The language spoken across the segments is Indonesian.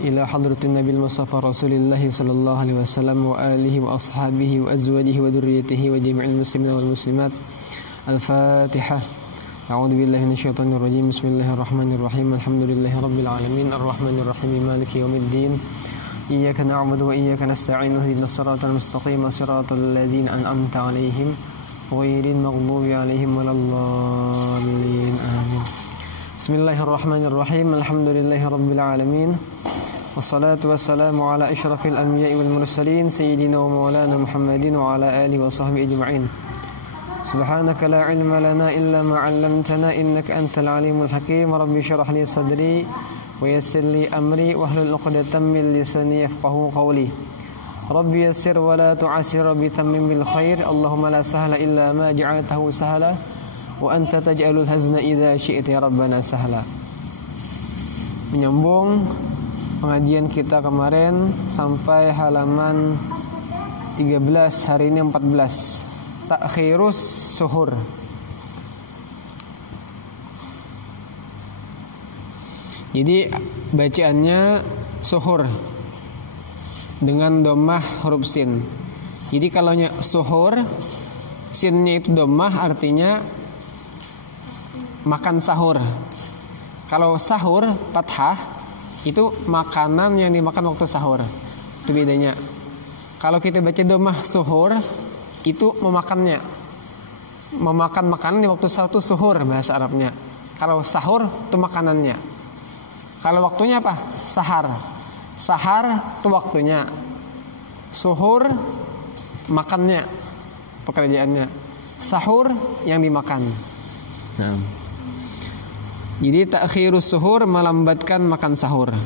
إلى حضرة النبي المصطفى رسول الله صلى الله عليه وسلم وآله وأصحابه وأزواجه وذريته وجميع المسلمين والمسلمات. الفاتحة. أعوذ بالله من الشيطان الرجيم. بسم الله الرحمن الرحيم. الحمد لله رب العالمين الرحمن الرحيم مالك يوم الدين. إياك نعبد وإياك نستعين اهدنا الصراط المستقيم صراط الذين أنعمت عليهم غير المغضوب عليهم ولا الضالين. آمين. بسم الله الرحمن الرحيم. الحمد لله رب العالمين والصلاة والسلام على أشرف الأنبياء والمرسلين سيدنا ومولانا محمد وعلى آله وصحبه أجمعين. سبحانك لا علم لنا إلا ما علمتنا إنك أنت العليم الحكيم. ربي اشرح لي صدري ويسر لي أمري واحلل عقدة من لساني يفقهوا قولي. ربي يسر ولا تعسر بتمم بالخير. اللهم لا سهل إلا ما جعلته سهلا وأنت تجعل الحزن إذا شئت يا ربنا سهلا. Menyambung pengajian kita kemarin sampai halaman 13, hari ini 14. Takhirus suhur. Jadi bacaannya suhur dengan dhammah huruf sin. Jadi kalau suhur, sinnya itu dhammah artinya makan sahur. Kalau sahur fathah itu makanan yang dimakan waktu sahur. Itu bedanya. Kalau kita baca dhammah suhur itu memakannya. Memakan makanan di waktu sahur itu suhur bahasa Arabnya. Kalau sahur itu makanannya. Kalau waktunya apa? Sahar. Sahar itu waktunya. Suhur makannya, pekerjaannya. Sahur yang dimakan. Nah. Jadi ta'khirus suhur melambatkan makan sahur.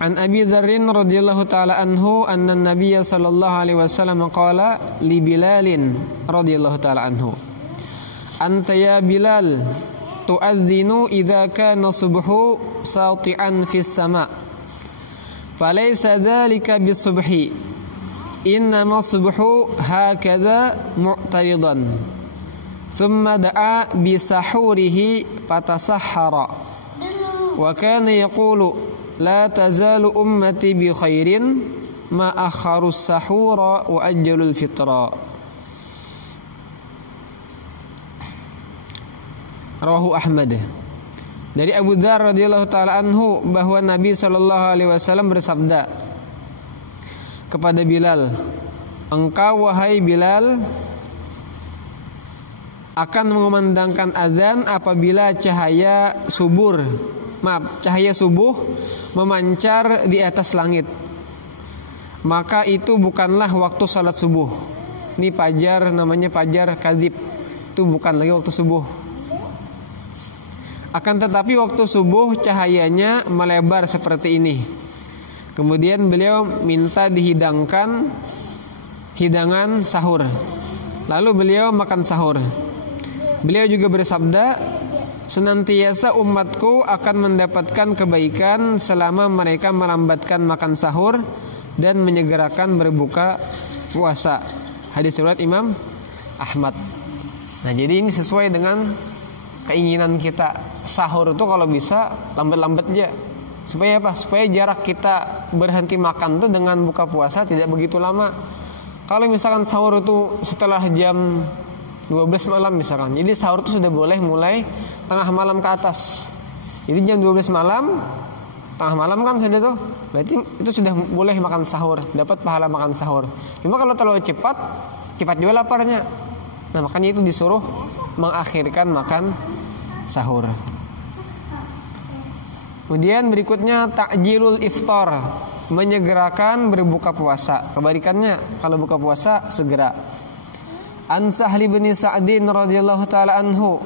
An Abi Dzarrin radhiyallahu taala anhu anna Nabiy sallallahu alaihi wasallam qala li Bilalin radhiyallahu taala anhu anta ya Bilal tu'adzinu idza kana subhu sati'an fis sama' falaysa dzalika bis-subhi innama subhu hakadha mu'taridan thumma da'a bi sahurihi fatasahhara wa kana yaqulu la tazalu ummati bi khairin ma akharus sahura wa ajjalul fitra. Rawahu Ahmad. Dari Abu Dzar radhiyallahu taala anhu bahwa Nabi sallallahu alaihi wasallam bersabda kepada Bilal, engkau wahai Bilal akan mengumandangkan azan apabila cahaya subuh memancar di atas langit. Maka itu bukanlah waktu salat subuh. Ini fajar, namanya fajar kadzib. Itu bukan lagi waktu subuh. Akan tetapi waktu subuh cahayanya melebar seperti ini. Kemudian beliau minta dihidangkan hidangan sahur. Lalu beliau makan sahur. Beliau juga bersabda, senantiasa umatku akan mendapatkan kebaikan selama mereka melambatkan makan sahur dan menyegerakan berbuka puasa. Hadis riwayat Imam Ahmad. Nah, jadi ini sesuai dengan keinginan kita. Sahur itu kalau bisa lambat-lambat aja. Supaya apa? Supaya jarak kita berhenti makan itu dengan buka puasa tidak begitu lama. Kalau misalkan sahur itu setelah jam 12 malam misalkan. Jadi sahur itu sudah boleh mulai tengah malam ke atas. Jadi jam 12 malam, tengah malam kan sudah tuh. Berarti itu sudah boleh makan sahur, dapat pahala makan sahur. Cuma kalau terlalu cepat juga laparnya. Nah, makanya itu disuruh mengakhirkan makan sahur. Kemudian berikutnya ta'jilul iftar, menyegerakan berbuka puasa. Kebalikannya, kalau buka puasa segera. An Sahli bin Sa'din radhiyallahu taala anhu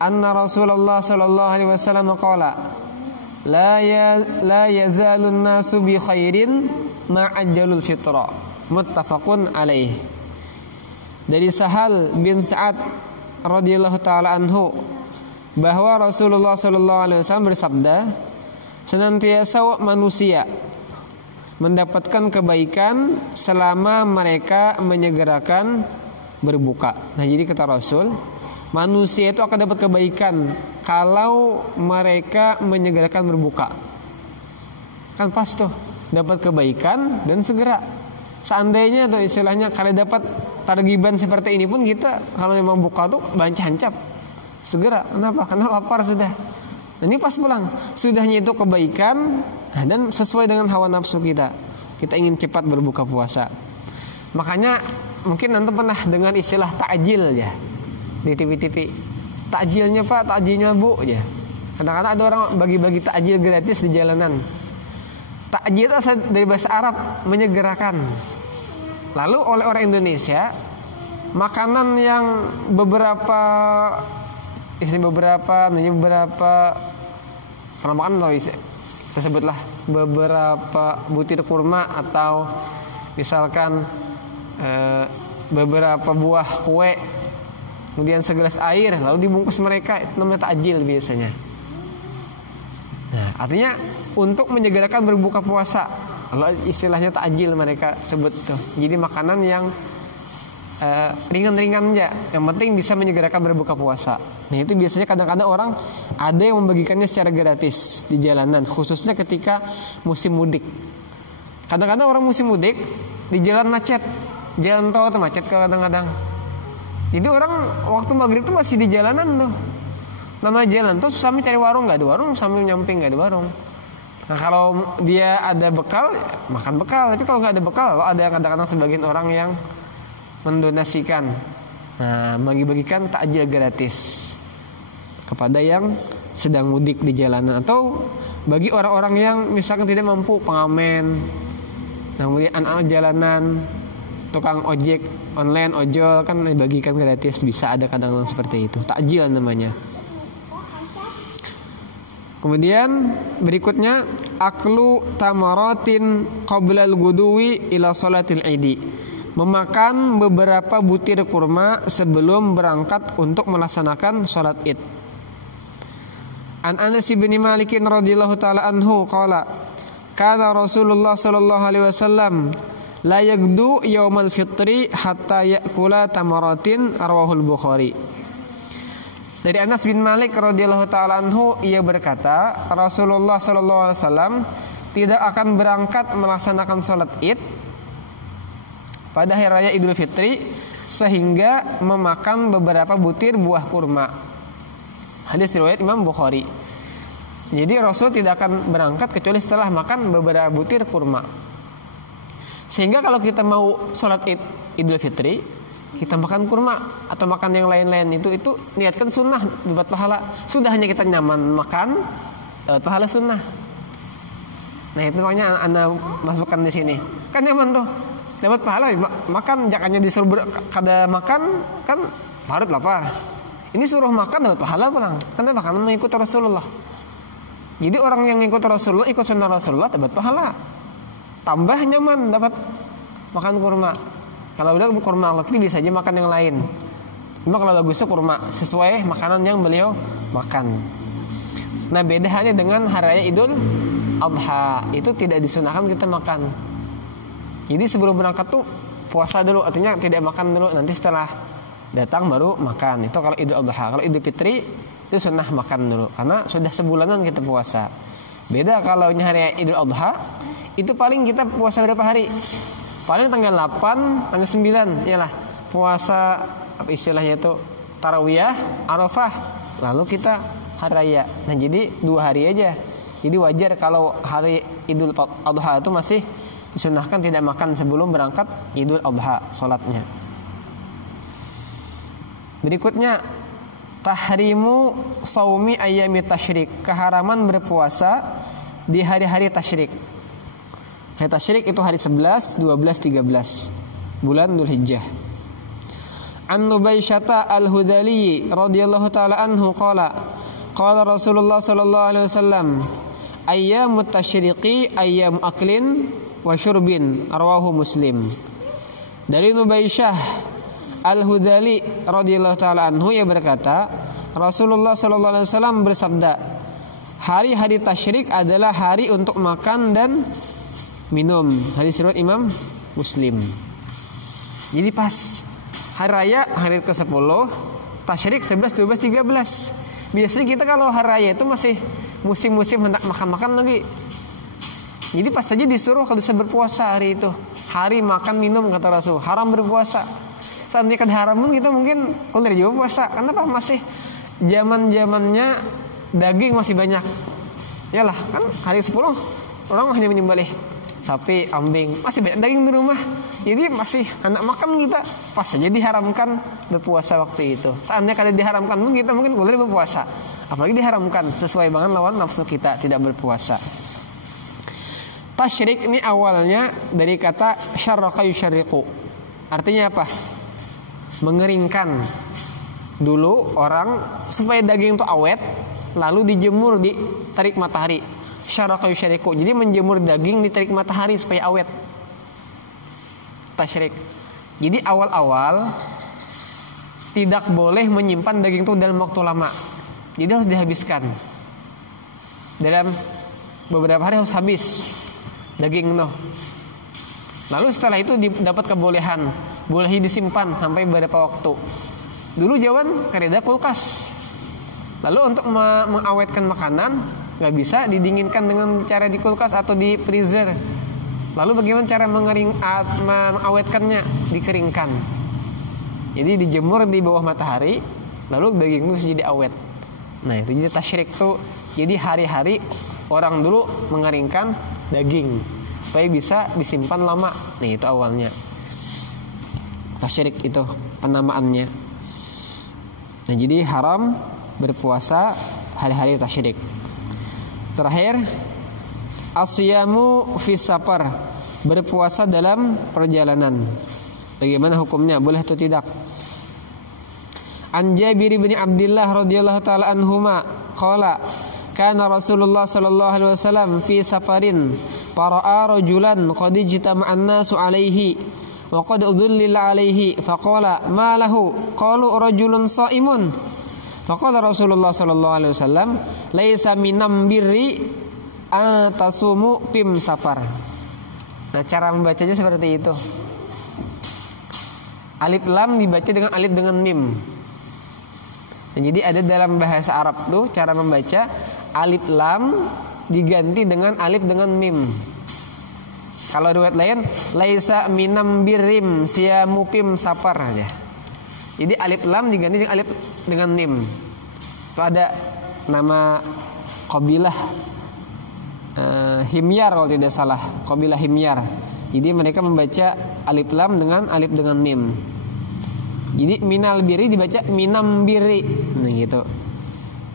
anna Rasulullah sallallahu alaihi wasallam qala la yazalun nasu bi khairin ma ajjalul fitra. Muttafaqun alaih. Dari Sahal bin Sa'ad radhiyallahu taala anhu bahwa Rasulullah sallallahu alaihi wasallam bersabda, senantiasa manusia mendapatkan kebaikan selama mereka menyegerakan berbuka. Nah, jadi kata Rasul, manusia itu akan dapat kebaikan kalau mereka menyegerakan berbuka. Kan pas tuh, dapat kebaikan dan segera. Seandainya tuh istilahnya kalau dapat targiban seperti ini pun kita kalau memang buka tuh bancah-hancap segera. Kenapa? Karena lapar sudah. Ini pas pulang. Sudahnya itu kebaikan dan sesuai dengan hawa nafsu kita. Kita ingin cepat berbuka puasa. Makanya mungkin nanti pernah dengar istilah takjil ya di TV-TV. Takjilnya Pak, takjilnya Bu ya. Kadang-kadang ada orang bagi-bagi takjil gratis di jalanan. Takjil asal dari bahasa Arab, menyegerakan. Lalu oleh orang Indonesia, makanan yang beberapa kalau makan loh tersebutlah beberapa butir kurma atau misalkan beberapa buah kue, kemudian segelas air, lalu dibungkus mereka, itu namanya takjil biasanya. Nah, artinya untuk menyegerakan berbuka puasa, kalau istilahnya takjil mereka sebut tuh. Jadi makanan yang ringan-ringan aja, yang penting bisa menyegerakan berbuka puasa. Nah itu biasanya kadang-kadang orang ada yang membagikannya secara gratis di jalanan, khususnya ketika musim mudik. Kadang-kadang orang musim mudik di jalan macet, jalan tol tuh macet kadang-kadang. Jadi orang waktu maghrib tuh masih di jalanan tuh. Nama jalan tuh sambil cari warung, nggak ada warung, sambil nyamping nggak ada warung. Nah kalau dia ada bekal, makan bekal. Tapi kalau nggak ada bekal, ada yang kadang-kadang sebagian orang yang mendonasikan, nah bagi-bagikan takjil gratis kepada yang sedang mudik di jalanan, atau bagi orang-orang yang misalkan tidak mampu, pengamen, kemudian anak jalanan, tukang ojek online, ojol kan dibagikan gratis, bisa ada kadang-kadang seperti itu, takjil namanya. Kemudian berikutnya aklu tamaratin qabla al-ghuduwi ila salatil idi, memakan beberapa butir kurma sebelum berangkat untuk melaksanakan salat Id. An Anas bin Malik radhiyallahu taala anhu qala kana Rasulullah sallallahu alaihi wasallam la yagdu yaumal fitri hatta ya'kula tamaratin, rawahul Bukhari. Dari Anas bin Malik radhiyallahu taala anhu, ia berkata, Rasulullah sallallahu alaihi wasallam tidak akan berangkat melaksanakan salat Id pada hari raya Idul Fitri sehingga memakan beberapa butir buah kurma. Hadis riwayat Imam Bukhari. Jadi Rasul tidak akan berangkat kecuali setelah makan beberapa butir kurma. Sehingga kalau kita mau salat Id Idul Fitri, kita makan kurma atau makan yang lain-lain itu niatkan sunnah, dapat pahala. Sudah hanya kita nyaman makan, dapat pahala sunnah. Nah itu makanya Anda masukkan di sini. Kan nyaman tuh, dapat pahala. Makan jangannya disuruh kada makan kan harus lapar. Ini suruh makan dapat pahala pulang. Karena makan mengikut Rasulullah. Jadi orang yang ikut Rasulullah, ikut sunnah Rasulullah dapat pahala. Tambah nyaman dapat makan kurma. Kalau udah kurma Allah, kita bisa aja makan yang lain. Cuma kalau bagusnya kurma sesuai makanan yang beliau makan. Nah beda halnya dengan hari raya Idul Adha, itu tidak disunahkan kita makan. Jadi sebelum berangkat tuh puasa dulu, artinya tidak makan dulu, nanti setelah datang baru makan. Itu kalau Idul Adha. Kalau Idul Fitri itu sunnah makan dulu, karena sudah sebulanan kita puasa. Beda kalau hari Idul Adha, itu paling kita puasa berapa hari? Paling tanggal 8, tanggal 9 yalah puasa, apa istilahnya itu, tarawiyah, Arafah, lalu kita hari raya. Nah jadi 2 hari aja. Jadi wajar kalau hari Idul Adha itu masih disunahkan tidak makan sebelum berangkat Idul Adha salatnya. Berikutnya tahrimu saumi ayyami tasyrik, keharaman berpuasa di hari-hari tasyrik. Hari tasyrik itu hari 11, 12, 13 bulan Dzulhijjah. An Nubaisyata al-Hudali radhiyallahu taala anhu qala qala Rasulullah sallallahu alaihi wasallam ayyamut tasyriqi ayyam aklin wa syurbin, rawahu Muslim. Dari Nubaisyah al-Hudali radhiyallahu taala anhu, ia berkata Rasulullah sallallahu alaihi wasallam bersabda, hari-hari tasyrik adalah hari untuk makan dan minum. Hadis riwayat Imam Muslim. Jadi pas hari raya, hari ke-10, tasyrik 11, 12, 13. Biasanya kita kalau hari raya itu masih musim-musim hendak makan-makan lagi. Jadi pas saja disuruh kalau bisa berpuasa hari itu, hari makan minum kata Rasul, haram berpuasa. Saat nikah haram pun kita mungkin boleh juga puasa. Kenapa? Masih zaman-zamannya daging masih banyak. Yalah kan hari 10 orang hanya menyembelih sapi, kambing, masih banyak daging di rumah. Jadi masih anak makan kita, pas saja diharamkan berpuasa waktu itu. Saatnya kalau diharamkan pun kita mungkin boleh berpuasa. Apalagi diharamkan sesuai banget lawan nafsu kita tidak berpuasa. Tasyrik ini awalnya dari kata syarraka yusyarriqu. Artinya apa? Mengeringkan. Dulu orang supaya daging itu awet, lalu dijemur di terik matahari. Syarraka yusyarriqu. Jadi menjemur daging di terik matahari supaya awet. Tasyrik. Jadi awal-awal tidak boleh menyimpan daging itu dalam waktu lama. Jadi harus dihabiskan. Dalam beberapa hari harus habis daging no. Lalu setelah itu dapat kebolehan, boleh disimpan sampai beberapa waktu. Dulu zaman kada kulkas. Lalu untuk mengawetkan makanan nggak bisa didinginkan dengan cara di kulkas atau di freezer. Lalu bagaimana cara mengawetkannya? Dikeringkan. Jadi dijemur di bawah matahari, lalu daging itu jadi awet. Nah itu jadi tasyrik tuh. Jadi hari-hari orang dulu mengeringkan daging supaya bisa disimpan lama. Nah itu awalnya tasyrik itu penamaannya. Nah jadi haram berpuasa hari-hari tasyrik. Terakhir, asyamu fi safar, berpuasa dalam perjalanan. Bagaimana hukumnya? Boleh atau tidak? An Jabir bin Abdullah radhiyallahu taala anhuma qala kana Rasulullah sallallahu alaihi wasallam fi safarin fara'a rajulan qad ijtama'an nasu alaihi wa qad udhillila alaihi faqala ma lahu qalu rajulun shaimun faqala Rasulullah sallallahu alaihi wasallam laisa minam birri atasumu pim safar. Nah cara membacanya seperti itu. Alif lam dibaca dengan alif dengan mim. Nah, jadi ada dalam bahasa Arab tuh cara membaca alif lam diganti dengan alif dengan mim. Kalau riwayat lain laisa minam birrim siyamu pim safar aja. Jadi alif lam diganti dengan alif dengan mim. Itu ada nama qabilah Himyar kalau tidak salah, qabilah Himyar. Jadi mereka membaca alif lam dengan alif dengan mim. Jadi minal biri dibaca minam biri. Nah gitu.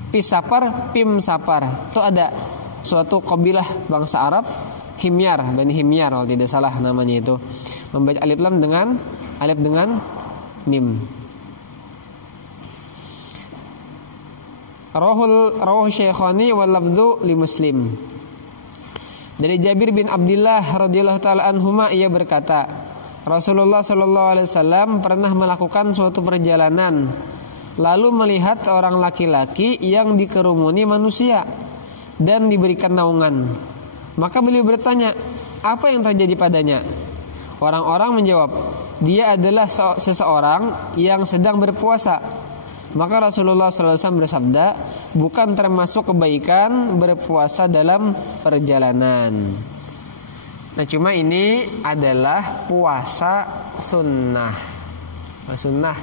Pisapar, pim sapar. Itu ada suatu qabilah bangsa Arab, Himyar, Bani Himyar kalau tidak salah namanya itu. Membaca alif lam dengan alif dengan mim. Rawahu Syaikhani wal lafdzu li Muslim. Dari Jabir bin Abdullah radhiyallahu taala anhuma ia berkata, Rasulullah sallallahu alaihi wasallam pernah melakukan suatu perjalanan lalu melihat seorang laki-laki yang dikerumuni manusia dan diberikan naungan. Maka beliau bertanya, apa yang terjadi padanya? Orang-orang menjawab, dia adalah seseorang yang sedang berpuasa. Maka Rasulullah sallallahu alaihi wasallam bersabda, bukan termasuk kebaikan berpuasa dalam perjalanan. Nah cuma ini adalah puasa sunnah. Sunnah.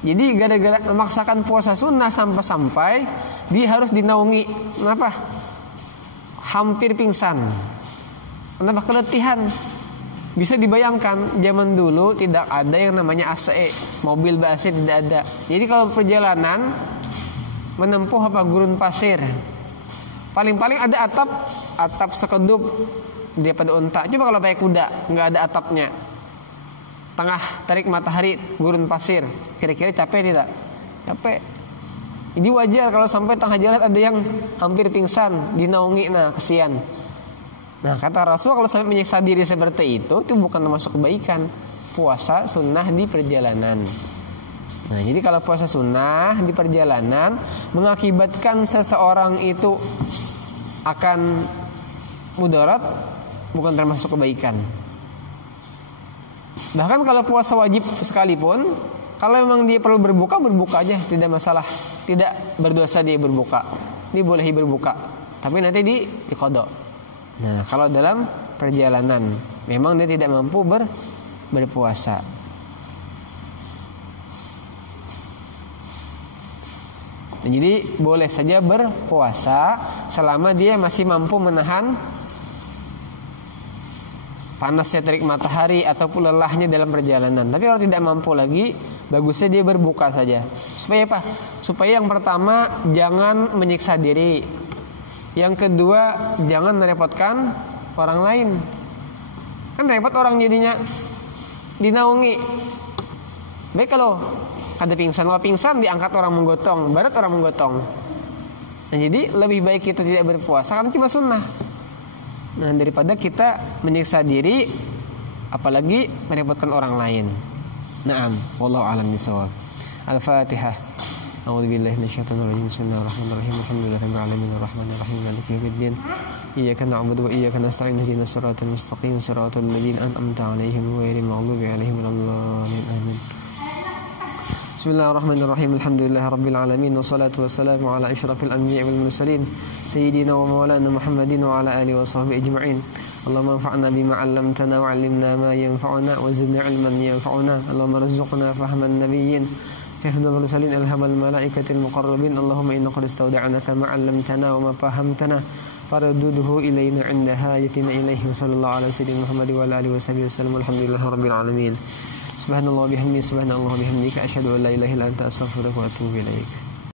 Jadi gara-gara memaksakan puasa sunnah sampai-sampai dia harus dinaungi. Kenapa? Hampir pingsan. Kenapa? Keletihan. Bisa dibayangkan zaman dulu tidak ada yang namanya AC, mobil AC tidak ada. Jadi kalau perjalanan menempuh gurun pasir, paling-paling ada atap sekedup daripada unta. Coba kalau pakai kuda nggak ada atapnya, tengah terik matahari gurun pasir, kira-kira capek tidak? Capek. Jadi wajar kalau sampai tengah jalan ada yang hampir pingsan, dinaungi, nah kesian. Nah kata Rasul kalau sampai menyiksa diri seperti itu bukan termasuk kebaikan. Puasa sunnah di perjalanan. Nah jadi kalau puasa sunnah di perjalanan mengakibatkan seseorang itu akan mudarat, bukan termasuk kebaikan. Bahkan kalau puasa wajib sekalipun, kalau memang dia perlu berbuka aja, tidak masalah. Tidak berdosa dia berbuka, dibolehi berbuka, tapi nanti diqadha. Nah, kalau dalam perjalanan memang dia tidak mampu berpuasa. Jadi boleh saja berpuasa selama dia masih mampu menahan panasnya terik matahari ataupun lelahnya dalam perjalanan. Tapi kalau tidak mampu lagi, bagusnya dia berbuka saja. Supaya apa? Supaya yang pertama jangan menyiksa diri. Yang kedua jangan merepotkan orang lain. Kan repot orang jadinya dinaungi. Baik kalau ada pingsan, kalau pingsan diangkat orang menggotong, barat orang menggotong. Nah, jadi lebih baik kita tidak berpuasa karena cuma sunnah. Nah, daripada kita menyiksa diri apalagi merepotkan orang lain. Naam, wallahu a'lam bishawab. Al-Fatihah. A'udzubillahi minasyaitonir rajim. Bismillahirrahmanirrahim. Alhamdulillahirabbil alamin arrahmanir rahim maliki yaumiddin. Iyyaka na'budu wa iyyaka nasta'in ihdinas siratal mustaqim siratal ladzina an'amta 'alaihim ghairil maghdubi 'alaihim waladdallin. Amin. Bismillahirrahmanirrahim. Alhamdulillahirabbil alamin wassalatu wassalamu ala asyrafil anbiya'i wal mursalin sayyidina wa maulana Muhammadin wa ala alihi wa sahbihi ajma'in. Allahumma anfa'na bima 'allamtana wa 'allimna ma yanfa'una wa zidna 'ilman yanfa'una. Allahumma arzuqna fahman nabiyyin hifdzal mursalin ilhamal malaikatil muqarrabin. Allahumma inna qad istawda'naka ma 'allamtana wa ma fahamtana farudduhu ilayna 'inda hajatina ilaihi. Wa sallallahu ala sayyidina Muhammad wa ala alihi wa sahbihi wasallam. Alhamdulillahirabbil alamin. Subhanallah bihamdihi subhanallah bihamdika asyhadu an la ilaha illa anta astaghfiruka wa atubu ilaik.